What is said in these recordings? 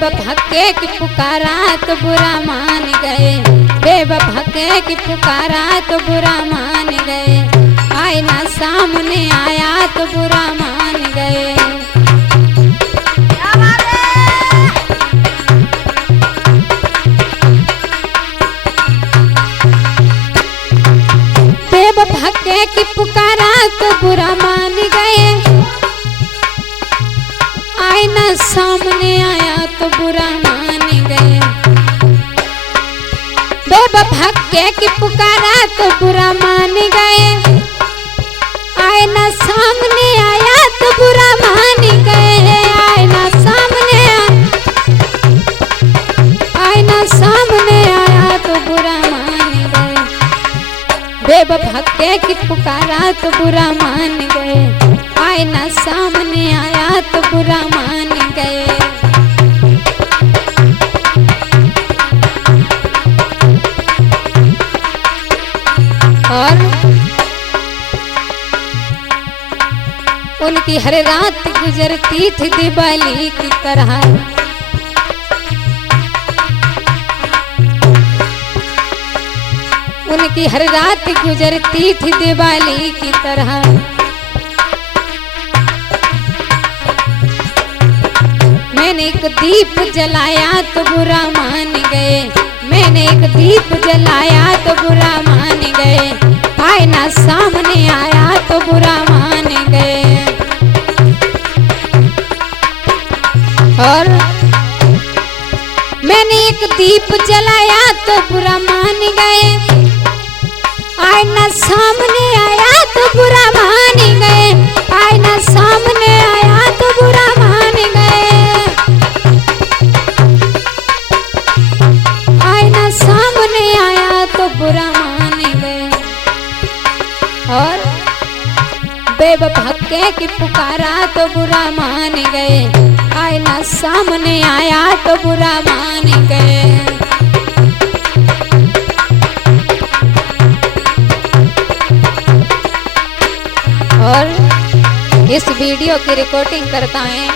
बेवफा के की पुकारा तो बुरा मान गए, बेवफा के की पुकारा तो बुरा मान गए, आईना सामने आया तो बुरा मान गए। बेवफा के की पुकारा तो बुरा मान गए, आईना सामने आया तो बुरा मान गए। बेवफा के की पुकारा तो बुरा मान गए, आईना सामने आया तो बुरा मान गए, आईना सामने आया तो बुरा मान गए। बेवफा के की पुकारा तो बुरा मान गए, आईना सामने आया तो बुरा मान गए। और उनकी हर रात गुजरती थी दिवाली की तरह, उनकी हर रात गुजरती थी दिवाली की तरह। मैंने एक दीप जलाया तो बुरा मान गए, मैंने एक दीप जलाया तो बुरा मान गए, आईना सामने आया तो बुरा मान गए। और मैंने एक दीप जलाया तो बुरा मान गए, आईना सामने आया तो बुरा मान गए, आईना सामने आया तो बुरा मान गए, आईना सामने आया तो बुरा मान गए। और बेवफा के की पुकारा तो बुरा मान गए, आईना सामने आया तो बुरा मान गए। और इस वीडियो की रिकॉर्डिंग करता है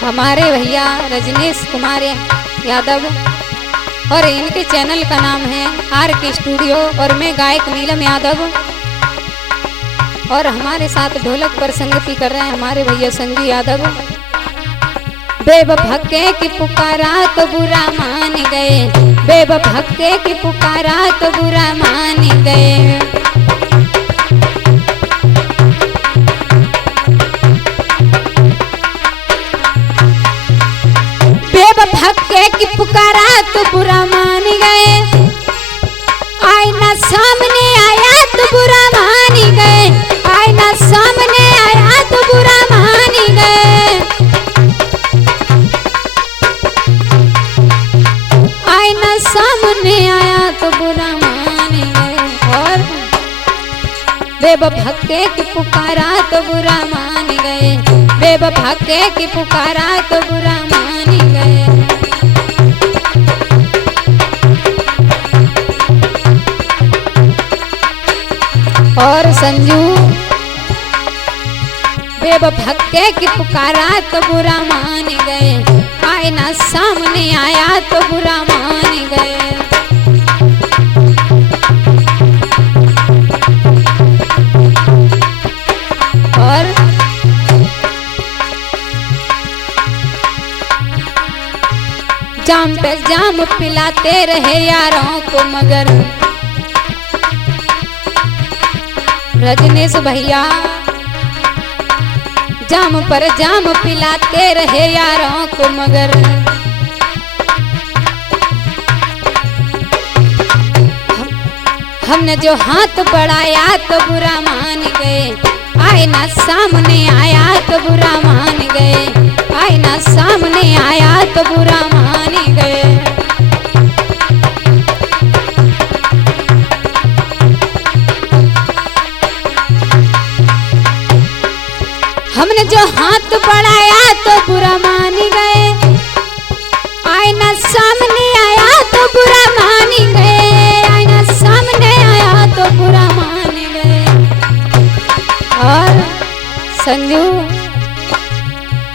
हमारे भैया रजनीश कुमार यादव, और इनके चैनल का नाम है RK स्टूडियो, और मैं गायक नीलम यादव। और हमारे साथ ढोलक पर संगति कर रहे हैं हमारे भैया संजू यादव। बेवफा के की पुकारा तो बुरा मान गए, बेवफा के की पुकारा तो बुरा मान गए। बेवफा के की पुकारा तो बुरा मान गए, आईना सामने आया तो बुरा मान गए, आईना सामने आया तो बुरा मान गए, आईना सामने आया तो बुरा मान गए। और बेवफा के की पुकारा तो बुरा मान गए, बेवफा के की पुकारा तो बुरा मान गए। और संजू बेवफा के की पुकारा तो बुरा मान गए, आईना सामने आया तो बुरा मान गए। और जाम पे जाम पिलाते रहे यारों को, मगर रजनीश भैया जाम पर जाम पिलाते रहे यारों को, मगर हमने जो हाथ बढ़ाया तो बुरा मान गए, आईना सामने आया तो बुरा मान गए, आईना सामने आया तो बुरा मान गए। हमने जो हाथ बढ़ाया तो बुरा मान गए, आईना सामने आया तो बुरा मान गए, आईना सामने आया तो बुरा मान गए। और संजू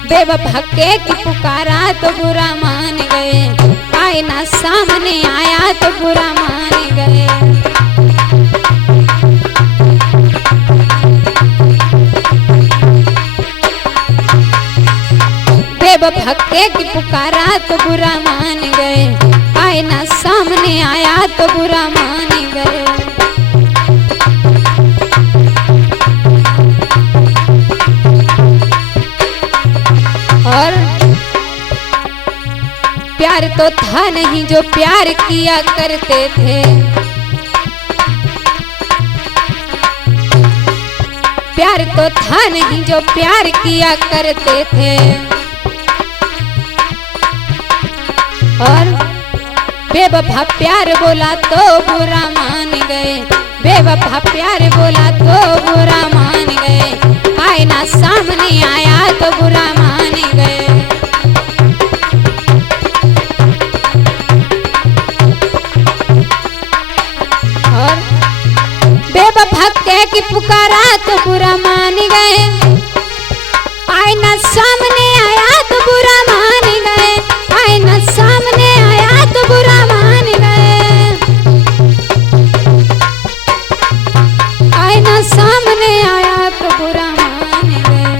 बेवफा के की पुकारा तो बुरा मान गए, आईना सामने आया तो बुरा मान गए। बेवफा के की पुकारा तो बुरा मान गए, आईना सामने आया तो बुरा मान गए। और प्यार तो था नहीं जो प्यार किया करते थे, प्यार तो था नहीं जो प्यार किया करते थे। और बेवफा प्यार बोला तो बुरा मान गए, बेवफा प्यार बोला तो बुरा मान गए, आईना सामने आया तो बुरा मान गए। और बेवफा के की पुकारा तो बुरा मान गए, आईना सामने आया तो बुरा मान गए, आईना सामने आया तो बुरा मान गए, आईना सामने आया तो बुरा मान गए।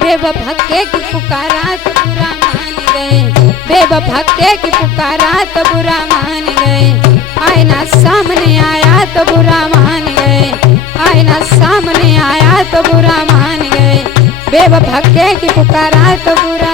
बेवफा के की पुकारा तो बुरा मान गए, बेवफा के की पुकारा तो बुरा मान गए, आईना सामने आया तो बुरा मान गए, आईना सामने आया तो बुरा मान गए। बेवफा के की पुकारा तो बुरा